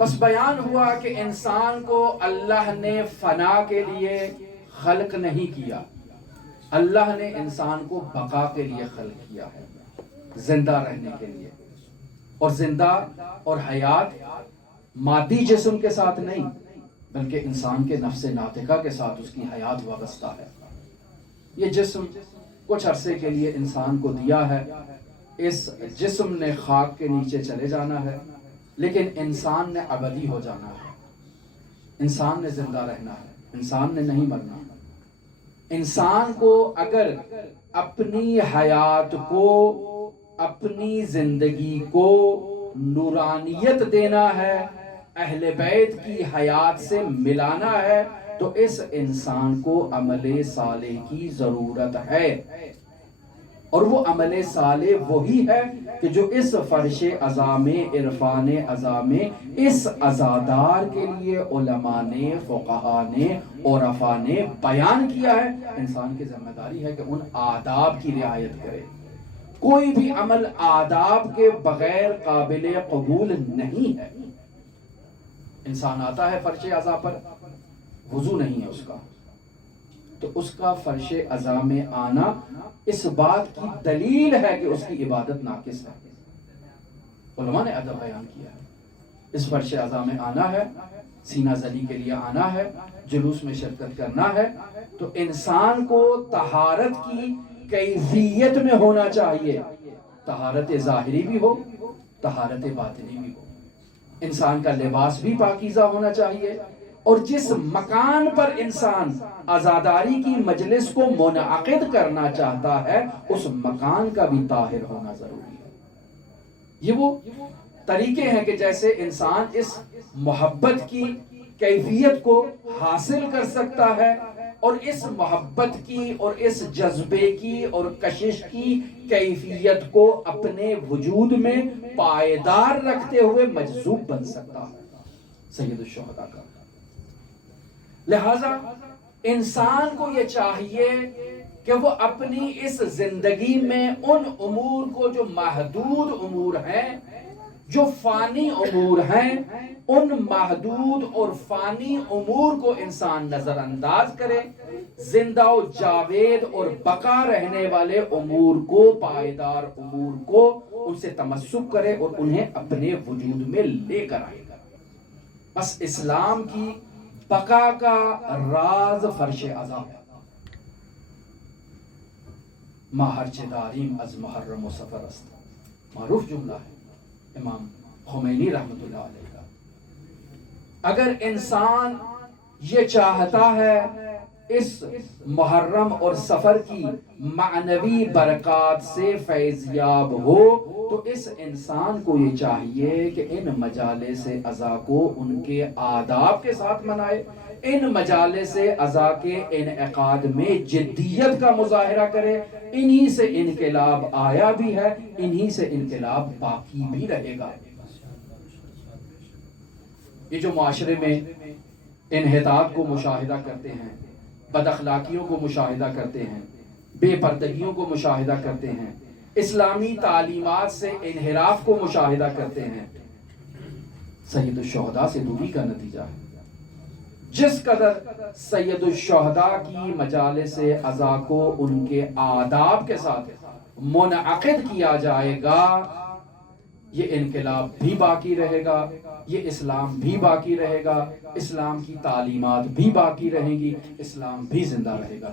بس بیان ہوا کہ انسان کو اللہ نے فنا کے لیے خلق نہیں کیا، اللہ نے انسان کو بقا کے لیے خلق کیا ہے، زندہ رہنے کے لیے. اور زندہ اور حیات مادی جسم کے ساتھ نہیں، بلکہ انسان کے نفس ناطقہ کے ساتھ اس کی حیات وابستہ ہے. یہ جسم کچھ عرصے کے لیے انسان کو دیا ہے، اس جسم نے خاک کے نیچے چلے جانا ہے، لیکن انسان نے ابدی ہو جانا ہے، انسان نے زندہ رہنا ہے، انسان نے نہیں مرنا. انسان کو اگر اپنی حیات کو، اپنی زندگی کو نورانیت دینا ہے، اہل بیت کی حیات سے ملانا ہے، تو اس انسان کو عمل صالح کی ضرورت ہے. اور وہ عمل صالح وہی ہے کہ جو اس فرش عزا میں، عرفان عزا میں، اس عزادار کے لیے علماء نے، فقہا نے، عرفاء نے بیان کیا ہے. انسان کی ذمہ داری ہے کہ ان آداب کی رعایت کرے. کوئی بھی عمل آداب کے بغیر قابل قبول نہیں ہے. انسان آتا ہے فرش عزا پر، وضو نہیں ہے اس کا، تو اس کا فرش عزا میں آنا اس بات کی دلیل ہے کہ اس کی عبادت ناقص ہے. علماء نے ادب بیان کیا ہے. اس فرش عزا میں آنا ہے، سینہ زنی کے لیے آنا ہے، جلوس میں شرکت کرنا ہے، تو انسان کو طہارت کی کیفیت میں ہونا چاہیے. طہارت ظاہری بھی ہو، طہارت باطنی بھی ہو. انسان کا لباس بھی پاکیزہ ہونا چاہیے، اور جس مکان پر انسان عزاداری کی مجلس کو منعقد کرنا چاہتا ہے اس مکان کا بھی طاہر ہونا ضروری ہے. یہ وہ طریقے ہیں کہ جیسے انسان اس محبت کی کیفیت کو حاصل کر سکتا ہے، اور اس محبت کی اور اس جذبے کی اور کشش کی کیفیت کو اپنے وجود میں پائیدار رکھتے ہوئے مجذوب بن سکتا ہے. سید الشہداء کا. لہذا انسان کو یہ چاہیے کہ وہ اپنی اس زندگی میں ان امور کو جو محدود امور ہیں، جو فانی امور ہیں، ان محدود اور فانی امور کو انسان نظر انداز کرے، زندہ و جاوید اور بقا رہنے والے امور کو، پائیدار امور کو، ان سے تمسک کرے اور انہیں اپنے وجود میں لے کر آئے. بس اسلام کی بقا کا راز فرش عزا ہے. ما ہرچه داریم از محرم و سفر است، معروف جملہ ہے امام خمینی رحمۃ اللہ علیہ کا. اگر انسان یہ چاہتا ہے اس محرم اور سفر کی معنوی برکات سے فیضیاب ہو، تو اس انسان کو یہ چاہیے کہ ان مجالس عزا کو ان کے آداب کے ساتھ منائے، ان مجالس عزا کے انعقاد میں جدیت کا مظاہرہ کرے. انہی سے انقلاب آیا بھی ہے، انہی سے انقلاب باقی بھی رہے گا. یہ جو معاشرے میں انحطاط کو مشاہدہ کرتے ہیں، بد اخلاقیوں کو مشاہدہ کرتے ہیں، بے پردگیوں کو مشاہدہ کرتے ہیں، اسلامی تعلیمات سے انحراف کو مشاہدہ کرتے ہیں، سید الشہداء سے دوری کا نتیجہ ہے. جس قدر سید الشہداء کی مجالس عزا کو ان کے آداب کے ساتھ منعقد کیا جائے گا، یہ انقلاب بھی باقی رہے گا، یہ اسلام بھی باقی رہے گا، اسلام کی تعلیمات بھی باقی رہیں گی، اسلام بھی زندہ رہے گا.